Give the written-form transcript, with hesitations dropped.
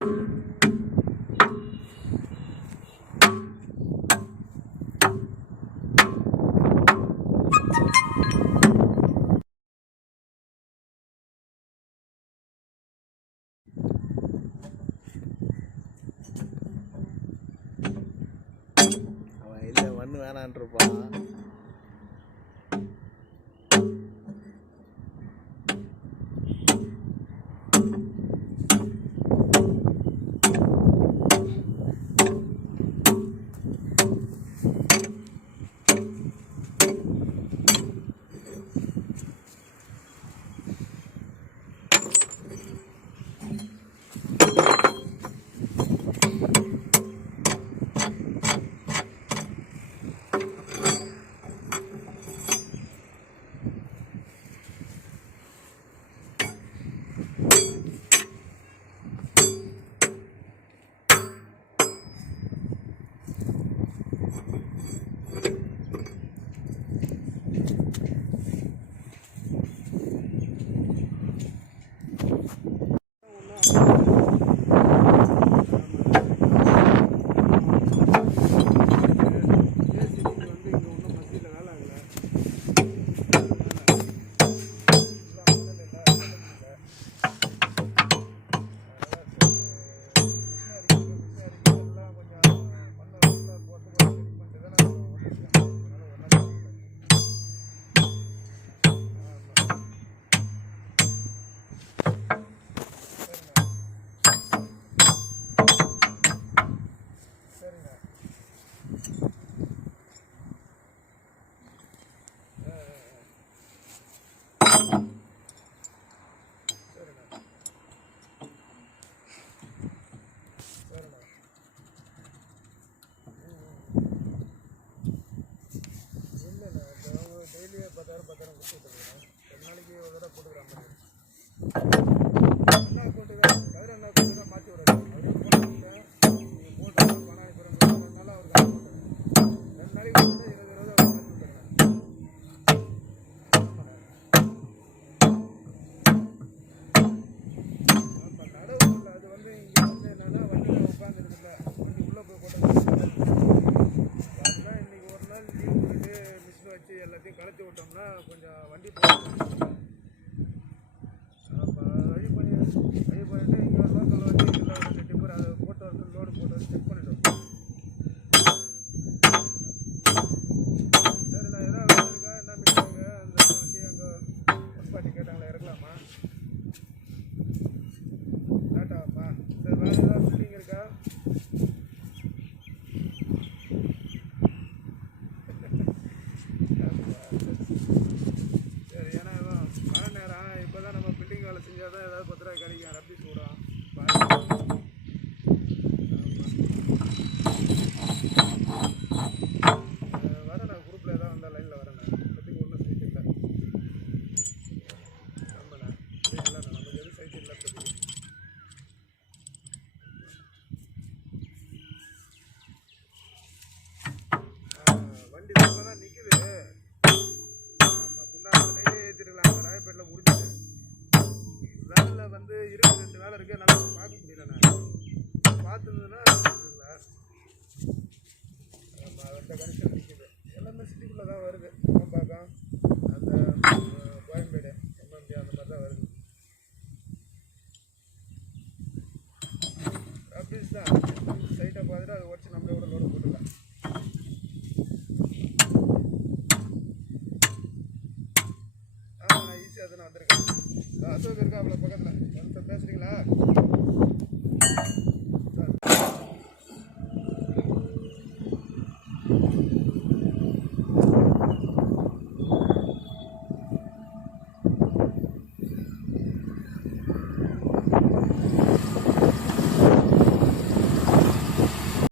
அவன் இல்லை மண்ணு வேணான்ருப்பான். கலத்தி விட்டோம்னா கொஞ்சம் வண்டி வழி பண்ணிட்டு இங்கே லோக்கல் வண்டி எல்லாம் டிப்பர் அதை போட்டு வந்து லோடு போட்டு வந்து செக் பண்ணிட்டோம். சரி, நான் எதாவது வேலை இருக்கா என்ன பண்ணிட்டாங்க அந்த வண்டி அங்கே ஒன்பாட்டி கேட்டாங்களா இறக்கலாமா லேட்டாகுமா? சரி, வேறு ஏதாவது பில்டிங் இருக்கா? செஞ்சால் ஏதாவது 10 ரூபாய் கிடைக்கும். ரப்பி சூடாக வரேன். நான் குரூப்பில் ஏதாவது வந்தால் லைனில் வரேன். பற்றிக்கு ஒன்றும் சைட் இல்லை. ஆமாண்ணா, இல்லைண்ணா, நமக்கு எதுவும் சைட் இல்லை. பற்றிக்கு வண்டி ரொம்ப தான் நிற்குது. குண்டானதுலேயே ஏற்றிருக்கலாம். ராயப்பேட்டில் முடிஞ்சுது. வேலை வந்து 22 வேலை இருக்குது. என்னால் பார்க்க முடியல. நான் பார்த்துருந்தேன்னா இருக்குங்களா அந்த கனெக்ஷன் நிற்கிது. எல்லாமே சிட்டிக்குள்ளே தான் வருது. பார்க்கம் அந்த கோயம்பேடு எம்எம்டி அந்த மாதிரி தான் வருது. ஆஃபீஸ் தான் சைட்டை பார்த்துட்டு அதை உடச்சி நம்மளே கூட லோடு போட்டுக்கலாம். நான் ஈஸியாக தான் வந்திருக்கேன். அசோக் இருக்கா அவ்வளோ பக்கத்தில். பேசுகிறீங்களா?